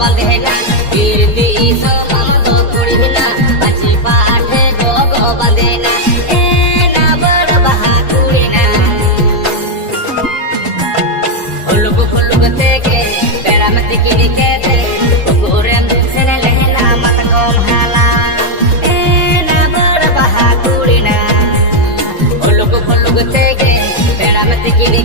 bandena kirti samado kurina achi paathe jogo bandena ena bad baha kurina hulug teke peramati kini kete gorem sene lehna mat kom hala ena bad baha kurina hulug teke peramati kini